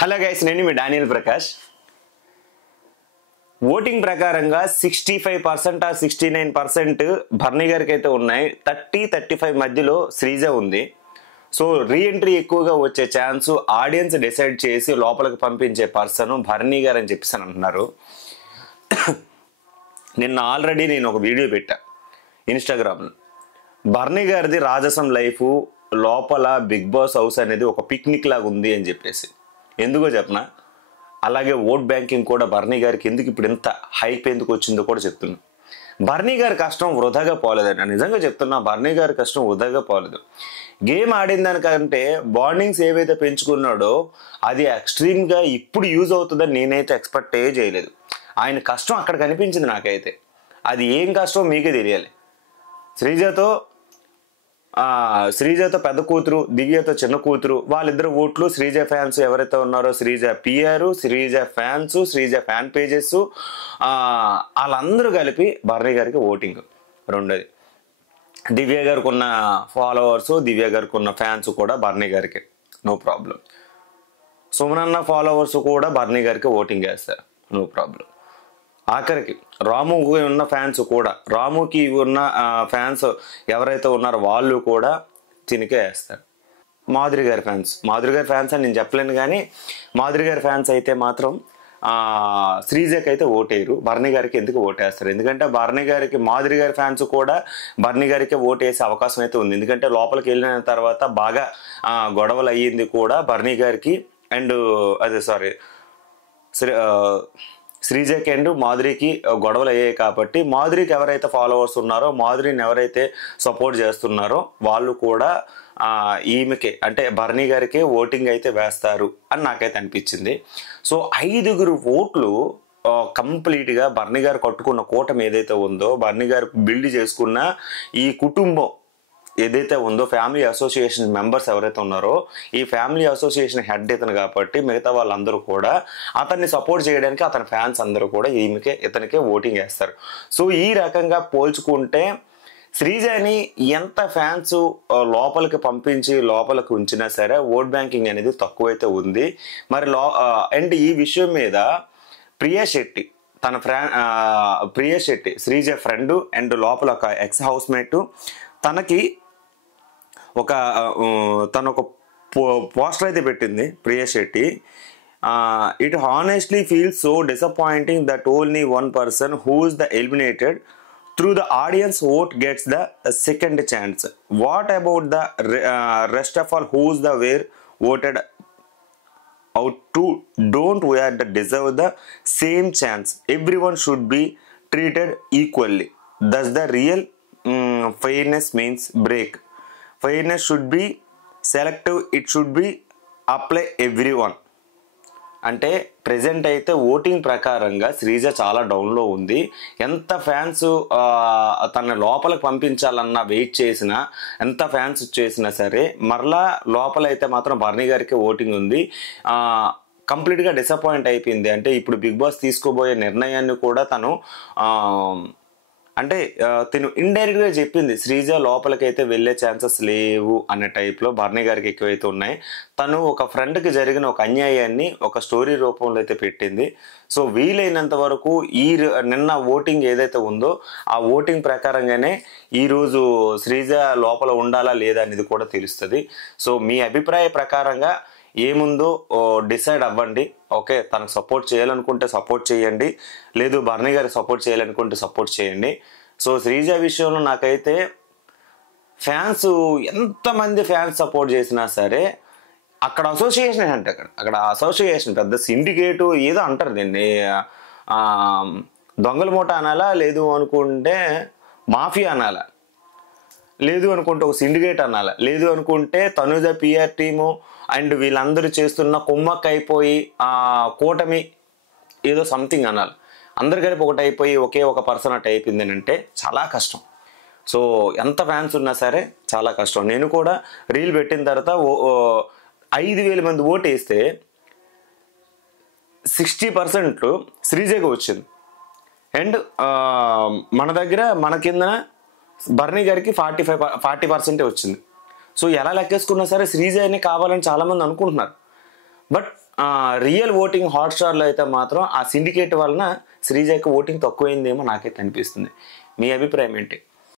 Hello guys, నేను మీ Daniel Prakash. Voting ప్రకారంగా 65% ఆ 69% భరణి గారికి అయితే ఉన్నాయి. 30-35 మధ్యలో శ్రీజ ఉంది. సో రీఎంట్రీ ఎక్కువగా వచ్చే ఛాన్స్ ఆడియన్స్ డిసైడ్ చేసి లోపలికి పంపించే పర్సన్ భరణి గారు అని చెప్పేసి అంటున్నారు. నిన్న ఆల్రెడీ నేను ఒక వీడియో పెట్టా ఇన్స్టాగ్రామ్లో. భరణి గారిది రాజసం లైఫ్ లోపల బిగ్ బాస్ హౌస్ అనేది ఒక పిక్నిక్ లాగా ఉంది అని చెప్పేసి. ఎందుకో చెప్పనా, అలాగే ఓట్ బ్యాంకింగ్ కూడా భరణి గారికి ఎందుకు ఇప్పుడు ఇంత హైప్ ఎందుకు వచ్చిందో కూడా చెప్తున్నా. భరణి గారి కష్టం వృధాగా పోలేదండి, నిజంగా చెప్తున్నా. భరణి గారి కష్టం వృధాగా పోలేదు. గేమ్ ఆడిన దానికంటే బాండింగ్స్ ఏవైతే పెంచుకున్నాడో అది ఎక్స్ట్రీమ్గా ఇప్పుడు యూజ్ అవుతుందని నేనైతే ఎక్స్పెక్ట్ చేయలేదు. ఆయన కష్టం అక్కడ కనిపించింది నాకైతే. అది ఏం కష్టం మీకే తెలియాలి. శ్రీజతో పెద్ద కూతురు, దివ్యతో చిన్న కూతురు, వాళ్ళిద్దరు ఓట్లు శ్రీజ ఫ్యాన్స్ ఎవరైతే ఉన్నారో, Sreeja PR, Sreeja fans, Sreeja fan pages, వాళ్ళందరూ కలిపి భరణి గారికి ఓటింగ్. రెండోది దివ్య గారికి ఉన్న ఫాలోవర్స్, దివ్య గారికి ఉన్న ఫ్యాన్స్ కూడా భరణి గారికి నో ప్రాబ్లం. సుమనన్న ఫాలోవర్స్ కూడా భరణి గారికి ఓటింగ్ వేస్తారు, నో ప్రాబ్లం. ఆఖరికి రాముకి ఉన్న ఫ్యాన్స్ కూడా, రాముకి ఉన్న ఫ్యాన్స్ ఎవరైతే ఉన్నారో వాళ్ళు కూడా తినికే వేస్తారు. మాధురి గారి ఫ్యాన్స్ అని నేను చెప్పలేను, కానీ మాధురి గారి ఫ్యాన్స్ అయితే మాత్రం శ్రీజకి అయితే ఓటేయరు, భరణి గారికి ఎందుకు ఓటేస్తారు. ఎందుకంటే భరణి గారికి, మాధురి గారి ఫ్యాన్స్ కూడా భరణి గారికి ఓటేసే అవకాశం అయితే ఉంది. ఎందుకంటే లోపలికి వెళ్ళిన తర్వాత బాగా గొడవలు అయ్యింది కూడా భరణి గారికి అండ్ శ్రీజకి అండ్ మాధురికి గొడవలు అయ్యాయి. కాబట్టి మాధురికి ఎవరైతే ఫాలోవర్స్ ఉన్నారో, మాధురిని ఎవరైతే సపోర్ట్ చేస్తున్నారో వాళ్ళు కూడా ఈమెకి అంటే భరణి గారికి ఓటింగ్ అయితే వేస్తారు అని నాకైతే అనిపించింది. సో 5 ఓట్లు కంప్లీట్గా భరణి గారు కట్టుకున్న కూటమి ఏదైతే ఉందో, భరణి గారు బిల్డ్ చేసుకున్న ఈ కుటుంబం ఏదైతే ఉందో, ఫ్యామిలీ అసోసియేషన్ మెంబర్స్ ఎవరైతే ఉన్నారో, ఈ ఫ్యామిలీ అసోసియేషన్ హెడ్ ఇతను కాబట్టి మిగతా వాళ్ళందరూ కూడా అతన్ని సపోర్ట్ చేయడానికి అతని ఫ్యాన్స్ అందరూ కూడా ఇతనికే ఓటింగ్ వేస్తారు. సో ఈ రకంగా పోల్చుకుంటే శ్రీజని ఎంత ఫ్యాన్స్ లోపలికి పంపించి లోపలికి ఉంచినా సరే ఓట్ బ్యాంకింగ్ అనేది తక్కువైతే ఉంది. మరి అండ్ ఈ విషయం మీద ప్రియా శెట్టి శ్రీజ ఫ్రెండ్ అండ్ లోపల ఒక ఎక్స్ హౌస్ మేట్ తను ఒక పోస్టర్ అయితే పెట్టింది Priya Shetty. It honestly feels so disappointing that only one person who is the eliminated through the audience vote gets the second chance. What about the rest of all who's the were voted out to don't wear the deserve the same chance? Everyone should be treated equally. Thus the real fairness means break. Fairness should be selective, it should be apply everyone. అంటే present అయితే voting ప్రకారంగా శ్రీజ చాలా డౌన్లో ఉంది. ఎంత fans తన లోపలికి పంపించాలన్నా wait చేసినా, ఎంత ఫ్యాన్స్ చేసినా సరే మరలా లోపలైతే మాత్రం భరణి గారికి ఓటింగ్ ఉంది. కంప్లీట్గా డిసప్పాయింట్ అయిపోయింది. అంటే ఇప్పుడు బిగ్ బాస్ తీసుకోబోయే నిర్ణయాన్ని కూడా తను ఇండైరెక్ట్గా చెప్పింది, శ్రీజ లోపలికైతే వెళ్ళే ఛాన్సెస్ లేవు అనే టైప్లో భరణి గారికి ఎక్కువైతే ఉన్నాయి. తను ఒక ఫ్రెండ్కి జరిగిన ఒక అన్యాయాన్ని ఒక స్టోరీ రూపంలో అయితే పెట్టింది. సో వీలైనంత వరకు నిన్న ఓటింగ్ ఏదైతే ఉందో ఆ ఓటింగ్ ప్రకారంగానే ఈరోజు శ్రీజ లోపల ఉండాలా లేదా అనేది కూడా తెలుస్తుంది. సో మీ అభిప్రాయ ప్రకారంగా ఏముందో డిసైడ్ అవ్వండి. ఓకే, తనకు సపోర్ట్ చేయాలనుకుంటే సపోర్ట్ చేయండి, లేదు భరణి గారికి సపోర్ట్ చేయాలనుకుంటే సపోర్ట్ చేయండి. సో శ్రీజ విషయంలో నాకైతే ఫ్యాన్స్ ఎంతమంది ఫ్యాన్స్ సపోర్ట్ చేసినా సరే అక్కడ అసోసియేషన్ అంటే అక్కడ అసోసియేషన్ పెద్ద సిండికేటు ఏదో అంటారు దీన్ని, దొంగల మూట అనాలా, లేదు అనుకుంటే మాఫియా అనాలా, లేదు అనుకుంటే ఒక సిండికేట్ అనాలా, లేదు అనుకుంటే తనుజ పిఆర్ టీము అండ్ వీళ్ళందరూ చేస్తున్న కుమ్మక్క అయిపోయి కూటమి ఏదో సంథింగ్ అనాలి. అందరు కలిపి ఒకటి అయిపోయి ఒకే ఒక పర్సన్ అట్ అయిపోయింది అంటే చాలా కష్టం. సో ఎంత ఫ్యాన్స్ ఉన్నా సరే చాలా కష్టం. నేను కూడా రీల్ పెట్టిన తర్వాత 5,000 మంది ఓటు వేస్తే 60% శ్రీజకి వచ్చింది. అండ్ మన కింద భరణి గారికి 40% వచ్చింది. సో ఎలా లెక్కేసుకున్నా సరే శ్రీజని కావాలని చాలామంది అనుకుంటున్నారు. బట్ రియల్ ఓటింగ్ హాట్స్టార్లో అయితే మాత్రం ఆ సిండికేట్ వలన శ్రీజకి ఓటింగ్ తక్కువైందేమో నాకైతే అనిపిస్తుంది. మీ అభిప్రాయం ఏంటి?